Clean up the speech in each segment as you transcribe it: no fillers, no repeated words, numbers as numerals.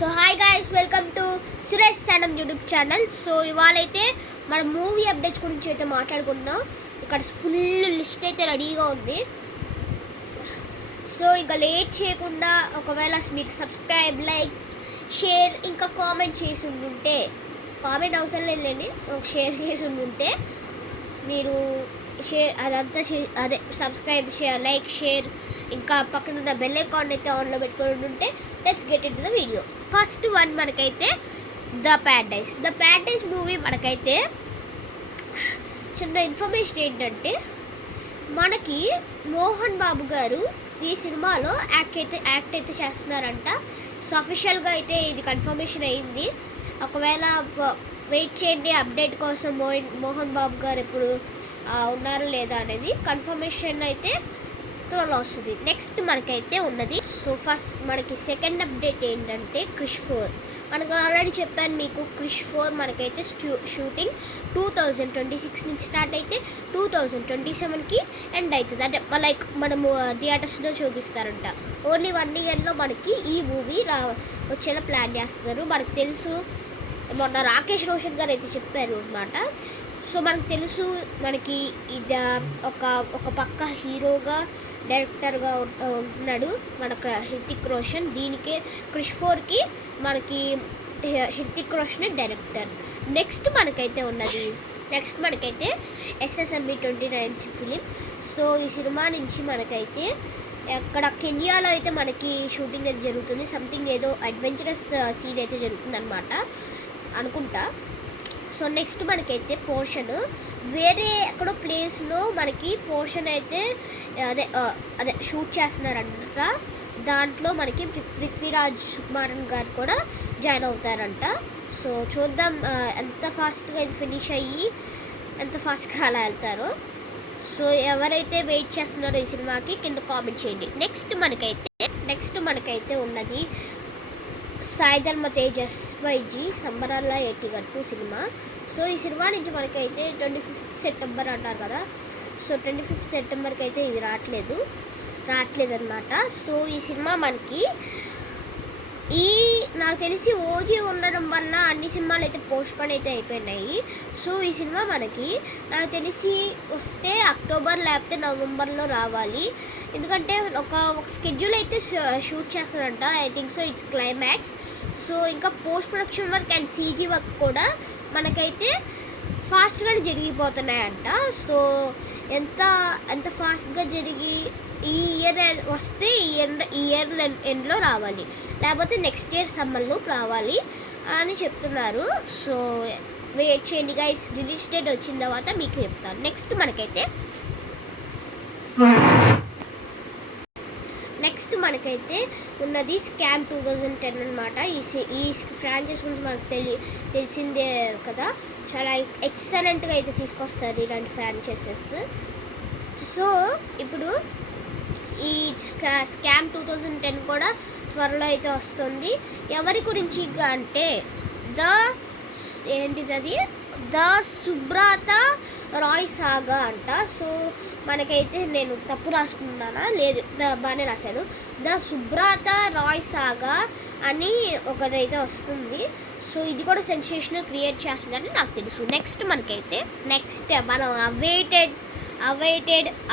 So hi guys, welcome to Suresh Sanam YouTube channel. So ఇవాళైతే మన movie updates గురించి అయితే మాట్లాడుకుంటున్నాం. ఇక్కడ ఫుల్ లిస్ట్ అయితే రెడీగా ఉంది. సో ఇక లేట్ చేయకుండా, ఒకవేళ మీరు సబ్స్క్రైబ్, లైక్, షేర్ ఇంకా కామెంట్ చేసి ఉంటే, కామెంట్ అవసరం లేదండి, షేర్ చేసి ఉంటే మీరు షేర్ అదంతా అదే సబ్స్క్రైబ్, షేర్, లైక్, షేర్ ఇంకా పక్కన ఉన్న బెల్ ఐకాన్ అయితే ఆన్లో పెట్టుకొని ఉంటే let's get in to the video. First one మనకైతే ద ప్యారడైజ్ మూవీ. మనకైతే చిన్న ఇన్ఫర్మేషన్ ఏంటంటే, మనకి మోహన్ బాబు గారు ఈ సినిమాలో యాక్ట్ అయితే చేస్తున్నారంట. సో అఫీషియల్గా అయితే ఇది కన్ఫర్మేషన్ అయింది. ఒకవేళ వెయిట్ చేయండి అప్డేట్ కోసం, మోహన్ బాబు గారు ఎప్పుడు ఉన్నారా లేదా అనేది కన్ఫర్మేషన్ అయితే త్వరలో వస్తుంది. నెక్స్ట్ మనకైతే ఉన్నది, సో ఫస్ట్ మనకి సెకండ్ అప్డేట్ ఏంటంటే క్రిష్ 4. మనకు ఆల్రెడీ చెప్పాను మీకు, క్రిష్ 4 మనకైతే షూటింగ్ 2026 నుంచి స్టార్ట్ అయితే 2027కి ఎండ్ అవుతుంది. అంటే లైక్ మనము థియేటర్స్లో చూపిస్తారంట. ఓన్లీ 1 ఇయర్లో మనకి ఈ మూవీ వచ్చేలా ప్లాన్ చేస్తున్నారు. మనకు తెలుసు, మొన్న రాకేష్ రోషన్ గారు అయితే చెప్పారు అనమాట. సో మనకు తెలుసు, మనకి ఇది ఒక పక్క హీరోగా, డైరెక్టర్గా ఉంటున్నాడు మన హృతిక్ రోషన్. దీనికే క్రిష్ 4కి మనకి హృతిక్ రోషనే డైరెక్టర్. నెక్స్ట్ మనకైతే SSMB 29 ఫిలిం. సో ఈ సినిమా నుంచి మనకైతే అక్కడ కెన్యాలో అయితే మనకి షూటింగ్ అయితే జరుగుతుంది. సంథింగ్ ఏదో అడ్వెంచరస్ సీన్ అయితే జరుగుతుంది అనమాట అనుకుంటా. సో నెక్స్ట్ మనకైతే పోర్షన్ వేరే ఎక్కడో ప్లేస్లో మనకి పోర్షన్ అయితే అదే షూట్ చేస్తున్నారంట. దాంట్లో మనకి పృథ్వీరాజ్ కుమారన్ గారు కూడా జాయిన్ అవుతారంట. సో చూద్దాం ఎంత ఫాస్ట్గా ఇది ఫినిష్ అయ్యి ఎంత ఫాస్ట్గా అలా వెళ్తారో. సో ఎవరైతే వెయిట్ చేస్తున్నారో ఈ సినిమాకి కింద కామెంట్ చేయండి. నెక్స్ట్ మనకైతే ఉన్నది సాయి ధర్మ తేజస్ వైజీ సంబరాల ఎట్టిగట్టు సినిమా. సో ఈ సినిమా నుంచి మనకైతే 25th సెప్టెంబర్ అంటారు కదా. సో 25th సెప్టెంబర్కి అయితే ఇది రావట్లేదు అనమాట. సో ఈ సినిమా మనకి నాకు తెలిసి ఓజీ ఉండడం వల్ల అన్ని సినిమాలు అయితే పోస్ట్పోన్ అయితే అయిపోయినాయి. సో ఈ సినిమా మనకి నాకు తెలిసి వస్తే అక్టోబర్ లేకపోతే నవంబర్లో రావాలి. ఎందుకంటే ఒక స్కెడ్యూల్ అయితే షూట్ చేస్తారంట. I think so it's climax. So ఇంకా post production work and CG work కూడా మనకైతే ఫాస్ట్గానే జరిగిపోతున్నాయంట. సో ఎంత ఫాస్ట్గా జరిగి ఈ ఇయర్ వస్తే ఈ ఇయర్ ఎండ్లో రావాలి, లేకపోతే నెక్స్ట్ ఇయర్ సమ్మర్లో రావాలి అని చెప్తున్నారు. సో వెయిట్ చేయండి గైస్, రిలీజ్ డేట్ వచ్చిన తర్వాత మీకు చెప్తాను. నెక్స్ట్ మనకైతే ఉన్నది స్కామ్ 2010 అనమాట. ఈ ఫ్రాంచైజ్ గురించి మనకు తెలిసిందే కదా. చాలా ఎక్సలెంట్గా అయితే తీసుకొస్తారు ఇలాంటి ఫ్రాంచైజెస్. సో ఇప్పుడు ఈ స్కామ్ 2010 కూడా త్వరలో అయితే వస్తుంది. ఎవరి గురించి అంటే ద సుబ్రత రాయ్ సాగా అంట. సో మనకైతే నేను తప్పు రాసుకున్నానా లేదు, బాగానే రాశాను. ద సుబ్రత రాయ్ సాగా అని ఒకటైతే వస్తుంది. సో ఇది కూడా సెన్సేషనల్ క్రియేట్ చేస్తుందని నాకు తెలుసు. నెక్స్ట్ మనం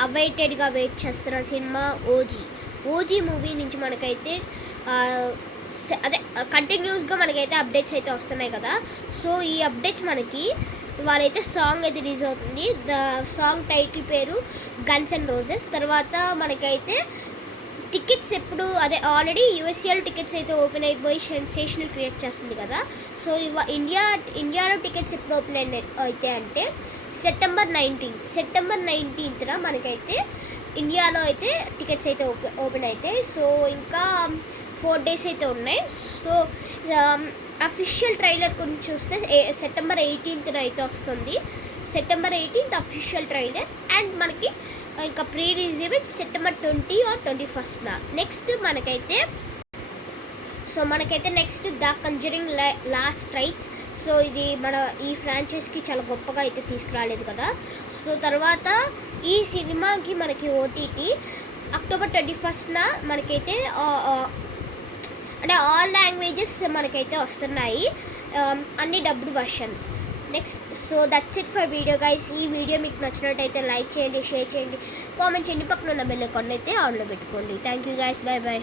అవైటెడ్గా వెయిట్ చేస్తున్న సినిమా ఓజీ మూవీ నుంచి మనకైతే అదే కంటిన్యూస్గా మనకైతే అప్డేట్స్ అయితే వస్తున్నాయి కదా. సో ఈ అప్డేట్స్ మనకి వాళ్ళైతే సాంగ్ అయితే రిలీజ్ అవుతుంది. ద సాంగ్ టైటిల్ పేరు గన్స్ అండ్ రోజెస్. తర్వాత మనకైతే టికెట్స్ ఎప్పుడు ఆల్రెడీ USAలో టికెట్స్ అయితే ఓపెన్ అయిపోయి సెన్సేషనల్ క్రియేట్ చేస్తుంది కదా. సో ఇండియాలో టికెట్స్ ఎప్పుడు ఓపెన్ అయితే అంటే సెప్టెంబర్ 19న మనకైతే ఇండియాలో అయితే టికెట్స్ అయితే ఓపెన్ అవుతాయి. సో ఇంకా 4 days అయితే ఉన్నాయి. సో అఫీషియల్ ట్రైలర్ గురించి చూస్తే సెప్టెంబర్ 18న అయితే వస్తుంది. September 18th official trailer. And మనకి ఇంకా pre release event September 20 or 21st. Next మనకైతే ద కంజరింగ్ లాస్ట్ రైట్స్. సో ఇది మన ఈ ఫ్రాంచైజ్కి చాలా గొప్పగా అయితే తీసుకురాలేదు కదా. సో తర్వాత ఈ సినిమాకి మనకి OTT అక్టోబర్ 21st మనకైతే అంటే ఆల్ లాంగ్వేజెస్ మనకైతే వస్తున్నాయి, అన్ని dubbed versions. Next so that's it for video guys. ఈ వీడియో మీకు నచ్చినట్టయితే లైక్ చేయండి, షేర్ చేయండి, కామెంట్ చేయండి, పక్కన ఉన్న బెల్ ఐకాన్ అయితే ఆన్లో పెట్టుకోండి. Thank you guys, by by.